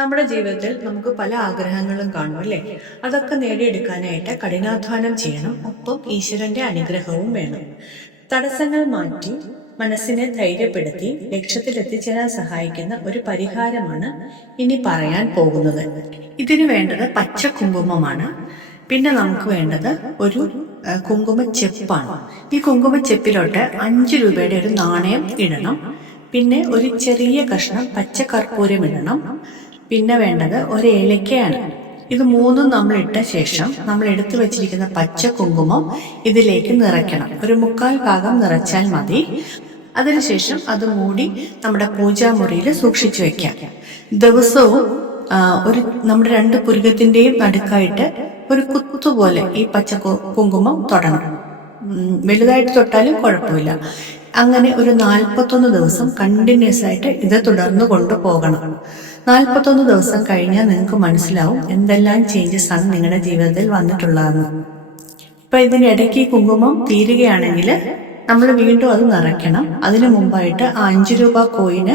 നമ്മുടെ ജീവിതത്തിൽ നമുക്ക് പല ആഗ്രഹങ്ങളും കാണും അല്ലേ? അതൊക്കെ നേടിയെടുക്കാനായിട്ട് കഠിനാധ്വാനം ചെയ്യണം. ഒപ്പം ഈശ്വരന്റെ അനുഗ്രഹവും വേണം. തടസ്സങ്ങൾ മാറ്റി മനസ്സിനെ ധൈര്യപ്പെടുത്തി ലക്ഷ്യത്തിൽ എത്തിച്ചേരാൻ സഹായിക്കുന്ന ഒരു പരിഹാരമാണ് ഇനി പറയാൻ പോകുന്നത്. ഇതിനു വേണ്ടത് പച്ച കുങ്കുമമാണ്. പിന്നെ നമുക്ക് വേണ്ടത് ഒരു കുങ്കുമ ചെപ്പാണ്. ഈ കുങ്കുമച്ചെപ്പിലോട്ട് അഞ്ച് രൂപയുടെ ഒരു നാണയം ഇടണം. പിന്നെ ഒരു ചെറിയ കഷ്ണം പച്ച കർപ്പൂരം ഇടണം. പിന്നെ വേണ്ടത് ഒരു ഏലക്കയാണ്. ഇത് മൂന്നും നമ്മൾ ഇട്ട ശേഷം നമ്മൾ എടുത്തു വെച്ചിരിക്കുന്ന പച്ച കുങ്കുമം ഇതിലേക്ക് നിറയ്ക്കണം. ഒരു മുക്കാൽ ഭാഗം നിറച്ചാൽ മതി. അതിനുശേഷം അത് മൂടി നമ്മുടെ പൂജാമുറിയിൽ സൂക്ഷിച്ചു വെക്കാം. ദിവസവും ഒരു നമ്മുടെ രണ്ട് പുരുകത്തിന്റെയും നടുക്കായിട്ട് ഒരു കുത്തുപോലെ ഈ പച്ച കുങ്കുമം തൊടണം. വലുതായിട്ട് തൊട്ടാലും കുഴപ്പമില്ല. അങ്ങനെ ഒരു നാൽപ്പത്തൊന്ന് ദിവസം കണ്ടിന്യൂസ് ആയിട്ട് ഇത് തുടർന്ന് കൊണ്ടുപോകണം നാൽപ്പത്തൊന്ന് ദിവസം കഴിഞ്ഞാൽ നിങ്ങൾക്ക് മനസ്സിലാവും എന്തെല്ലാം ചേഞ്ചസ് ആണ് നിങ്ങളുടെ ജീവിതത്തിൽ വന്നിട്ടുള്ളതെന്ന്. ഇപ്പൊ ഇതിനിടയ്ക്ക് ഇടയ്ക്ക് കുങ്കുമം തീരുകയാണെങ്കിൽ നമ്മൾ വീണ്ടും അത് നിറയ്ക്കണം. അതിനു മുമ്പായിട്ട് അഞ്ചു രൂപ കോയിന്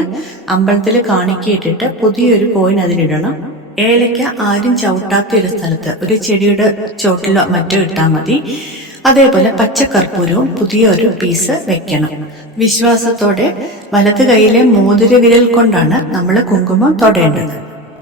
അമ്പലത്തിൽ കാണിക്കിയിട്ടിട്ട് പുതിയൊരു കോയിൻ അതിലിടണം. ഏലയ്ക്ക ആരും ചവിട്ടാത്ത ഒരു സ്ഥലത്ത് ഒരു ചെടിയുടെ ചോട്ടിലോ മറ്റോ ഇട്ടാൽ മതി. അതേപോലെ പച്ചക്കർപ്പൂരവും പുതിയ ഒരു പീസ് വെക്കണം. വിശ്വാസത്തോടെ വലത് കൈയിലെ മോതിര വിരൽ കൊണ്ടാണ് നമ്മൾ കുങ്കുമം തൊടേണ്ടത്.